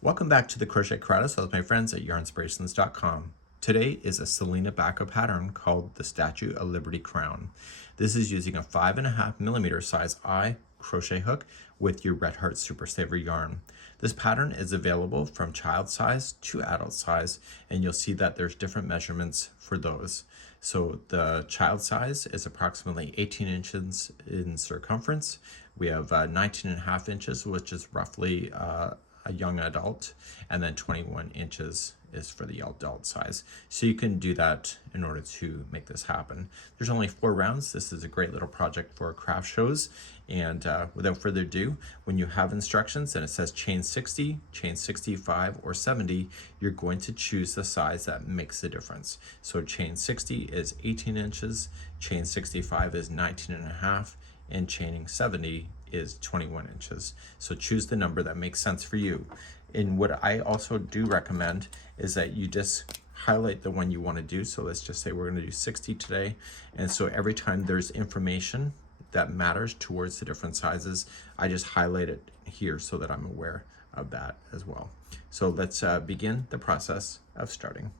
Welcome back to the Crochet Karate with my friends at yarnspirations.com. Today is a Salena Baca pattern called the Statue of Liberty Crown. This is using a 5.5mm size eye crochet hook with your Red Heart Super Saver yarn. This pattern is available from child size to adult size, and you'll see that there's different measurements for those. So the child size is approximately 18 inches in circumference. We have 19.5 inches, which is roughly a young adult, and then 21 inches is for the adult size. So you can do that in order to make this happen. There's only 4 rounds. This is a great little project for craft shows. And without further ado, when you have instructions and it says chain 60, chain 65, or 70, you're going to choose the size that makes the difference. So chain 60 is 18 inches, chain 65 is 19.5, and chaining 70 is 21 inches. So choose the number that makes sense for you. And what I also do recommend is that you just highlight the one you want to do. So let's just say we're going to do 60 today. And so every time there's information that matters towards the different sizes, I just highlight it here so that I'm aware of that as well. So let's begin the process of starting.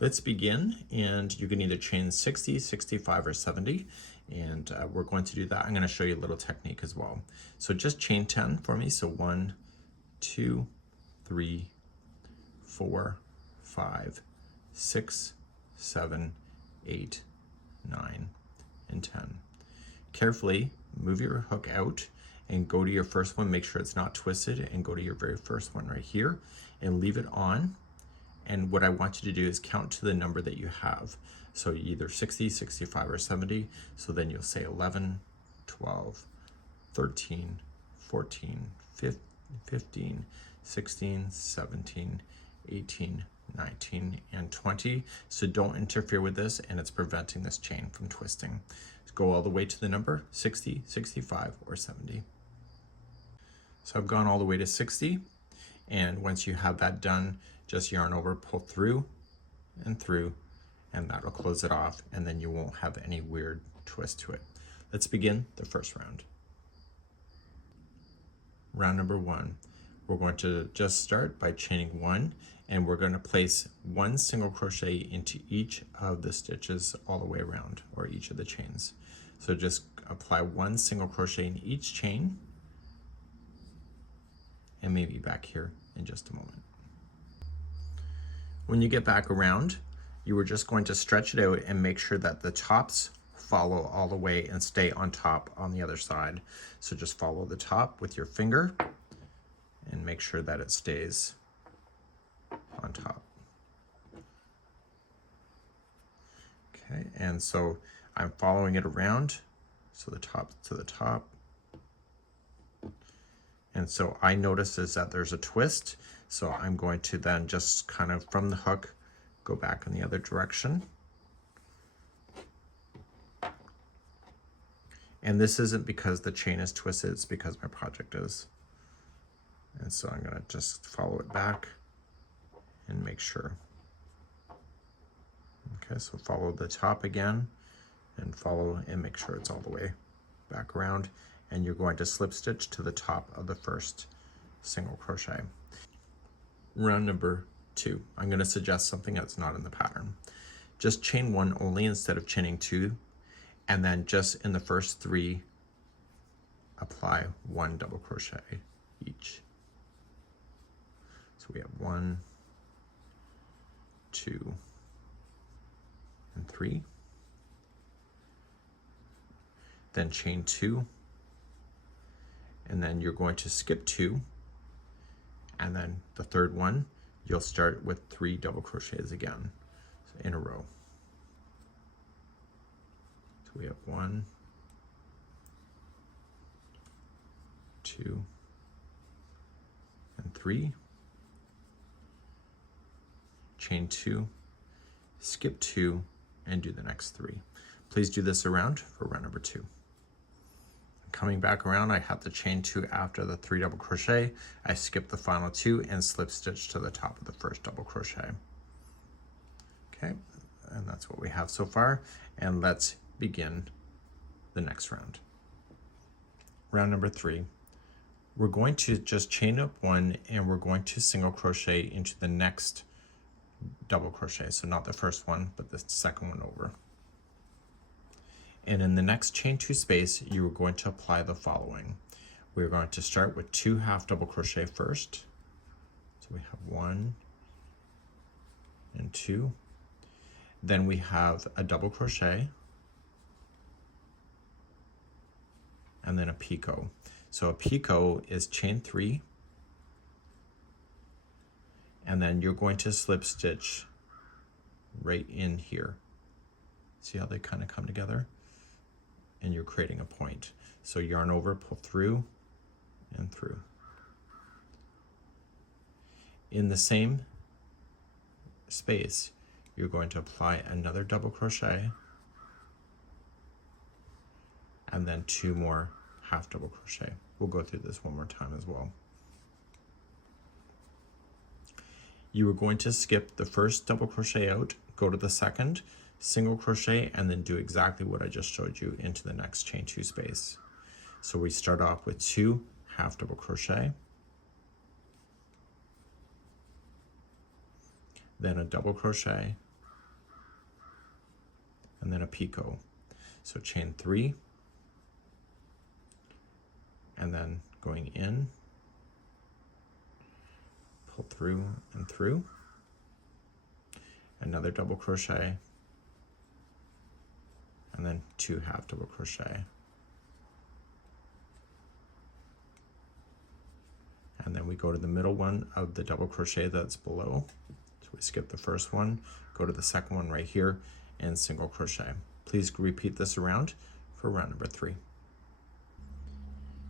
Let's begin, and you can either chain 60, 65, or 70, and we're going to do that. I'm going to show you a little technique as well. So just chain 10 for me. So 1, 2, 3, 4, 5, 6, 7, 8, 9, and 10. Carefully move your hook out and go to your first one. Make sure it's not twisted, and go to your very first one right here and leave it on. And what I want you to do is count to the number that you have. So either 60, 65, or 70. So then you'll say 11, 12, 13, 14, 15, 16, 17, 18, 19, and 20. So don't interfere with this, and it's preventing this chain from twisting. Go all the way to the number 60, 65, or 70. So I've gone all the way to 60. And once you have that done, just yarn over, pull through, and that'll close it off, and then you won't have any weird twist to it. Let's begin the first round. Round number 1. We're going to just start by chaining 1, and we're going to place 1 single crochet into each of the stitches all the way around, or each of the chains. So just apply 1 single crochet in each chain, and maybe back here in just a moment. When you get back around, you are just going to stretch it out and make sure that the tops follow all the way and stay on top on the other side. So just follow the top with your finger and make sure that it stays on top. Okay, and so I'm following it around, so the top to the top. And so I notice is that there's a twist, so I'm going to then just kind of from the hook go back in the other direction. And this isn't because the chain is twisted, it's because my project is. And so I'm going to just follow it back and make sure. Okay, so follow the top again and follow and make sure it's all the way back around. And you're going to slip stitch to the top of the first single crochet. Round number 2, I'm going to suggest something that's not in the pattern. Just chain 1 only instead of chaining 2, and then just in the first 3 apply 1 double crochet each. So we have 1, 2, and 3. Then chain 2, and then you're going to skip 2, and then the third one you'll start with 3 double crochets again, so in a row. So we have 1, 2, and 3. Chain 2, skip 2, and do the next 3. Please do this around for round number 2. Coming back around, I have to chain 2 after the 3 double crochet. I skip the final 2 and slip stitch to the top of the first double crochet. Okay, and that's what we have so far. And let's begin the next round. Round number 3. we're going to just chain up one and we're going to single crochet into the next double crochet. So not the first one, but the second one over. And in the next chain 2 space, you are going to apply the following. We're going to start with 2 half double crochet first. So we have 1 and 2. Then we have a double crochet and then a picot. So a picot is chain 3, and then you're going to slip stitch right in here. See how they kind of come together? And you're creating a point. So yarn over, pull through and through. In the same space, you're going to apply another double crochet and then 2 more half double crochet. We'll go through this one more time as well. You are going to skip the first double crochet out, go to the second, single crochet, and then do exactly what I just showed you into the next chain 2 space. So we start off with 2 half double crochet, then a double crochet, and then a picot. So chain 3, and then going in, pull through and through, another double crochet, and then 2 half double crochet. And then we go to the middle one of the double crochet that's below. So we skip the first one, go to the second one right here, and single crochet. Please repeat this around for round number 3.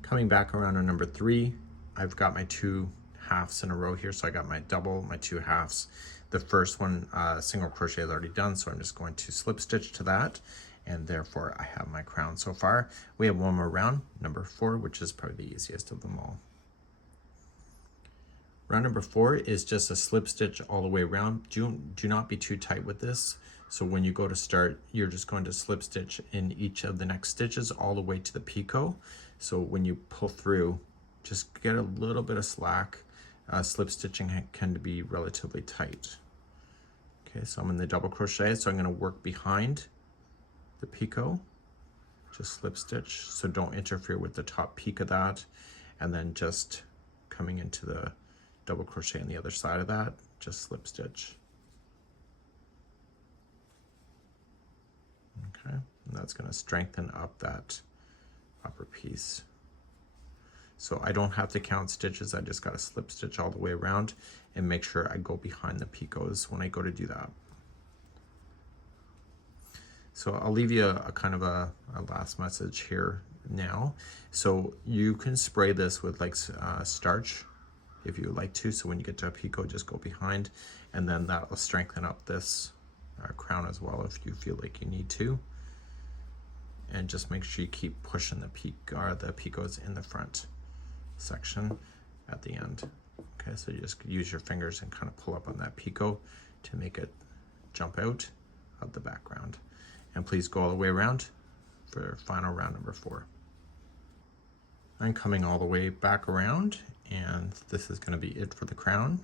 Coming back around on number 3, I've got my 2 halves in a row here. So I got my double, my 2 halves. The first one, single crochet is already done, so I'm just going to slip stitch to that, and therefore I have my crown so far. We have one more round, number 4, which is probably the easiest of them all. Round number 4 is just a slip stitch all the way around. Do not be too tight with this. So when you go to start, you're just going to slip stitch in each of the next stitches all the way to the picot. So when you pull through, just get a little bit of slack. Slip stitching can be relatively tight. Okay, so I'm in the double crochet, so I'm going to work behind the picot. Just slip stitch, so don't interfere with the top peak of that. And then just coming into the double crochet on the other side of that, just slip stitch. Okay, and that's going to strengthen up that upper piece. So I don't have to count stitches, I just got to slip stitch all the way around and make sure I go behind the picots when I go to do that. So I'll leave you a kind of a last message here now. So you can spray this with like starch if you would like to. So when you get to a picot, just go behind, and then that will strengthen up this crown as well if you feel like you need to. And just make sure you keep pushing the picots in the front section at the end. Okay, so you just use your fingers and kind of pull up on that picot to make it jump out of the background. And please go all the way around for final round number 4. I'm coming all the way back around, and this is going to be it for the crown.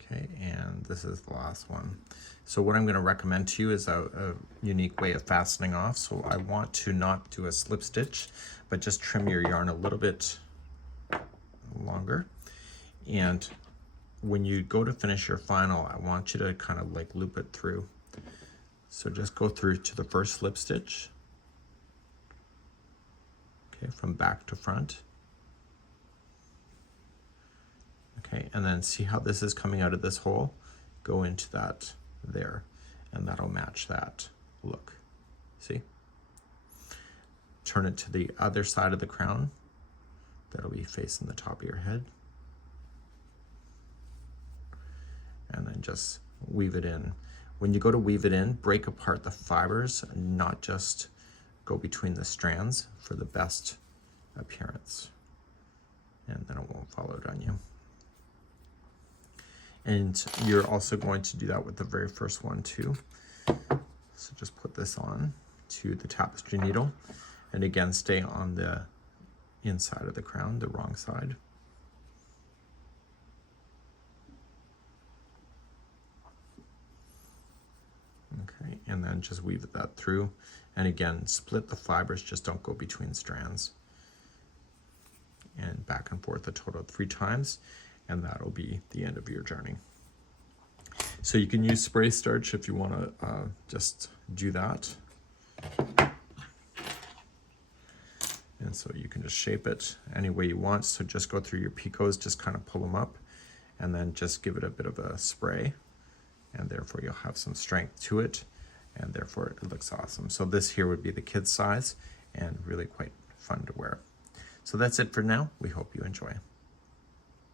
Okay, and this is the last one. So what I'm going to recommend to you is a unique way of fastening off. So I want to not do a slip stitch, but just trim your yarn a little bit longer. And when you go to finish your final, I want you to kind of like loop it through. So just go through to the first slip stitch. Okay, from back to front. Okay, and then see how this is coming out of this hole? Go into that there, and that'll match that look. See? Turn it to the other side of the crown. That'll be facing the top of your head. And then just weave it in. When you go to weave it in, break apart the fibers, not just go between the strands for the best appearance. And then it won't fall out on you. And you're also going to do that with the very first one too. So just put this on to the tapestry needle, and again stay on the inside of the crown, the wrong side. Okay, and then just weave that through. And again, split the fibers, just don't go between strands. And back and forth a total of 3 times, and that'll be the end of your journey. So you can use spray starch if you want to just do that. And so you can just shape it any way you want. So just go through your picots, just kind of pull them up, and then just give it a bit of a spray, and therefore you'll have some strength to it, and therefore it looks awesome. So this here would be the kid's size, and really quite fun to wear. So that's it for now. We hope you enjoy.